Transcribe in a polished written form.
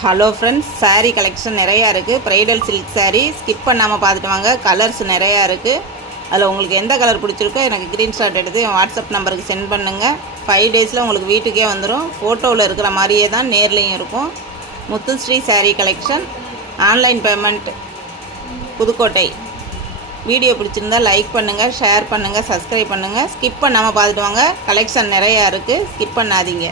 Hello friends, sari collection நிறையா இருக்குது. Bridal silk sari skip பண்ணாமல் பார்த்துட்டு வாங்க. கலர்ஸ் நிறையா இருக்குது. அதில் உங்களுக்கு எந்த கலர் பிடிச்சிருக்கோ எனக்கு ஸ்க்ரீன்ஷாட் எடுத்து என் வாட்ஸ்அப் நம்பருக்கு சென்ட் பண்ணுங்கள். 5 டேஸில் உங்களுக்கு வீட்டுக்கே வந்துடும். ஃபோட்டோவில் இருக்கிற மாதிரியே தான் நேர்லேயும் இருக்கும். Muthusri sari collection, online payment, Pudukkottai. Video பிடிச்சிருந்தால் லைக் பண்ணுங்கள், ஷேர் பண்ணுங்கள், சப்ஸ்கிரைப் பண்ணுங்கள். ஸ்கிப் பண்ணாமல் பார்த்துட்டு வாங்க. கலெக்ஷன் நிறையா இருக்குது, ஸ்கிப் பண்ணாதீங்க.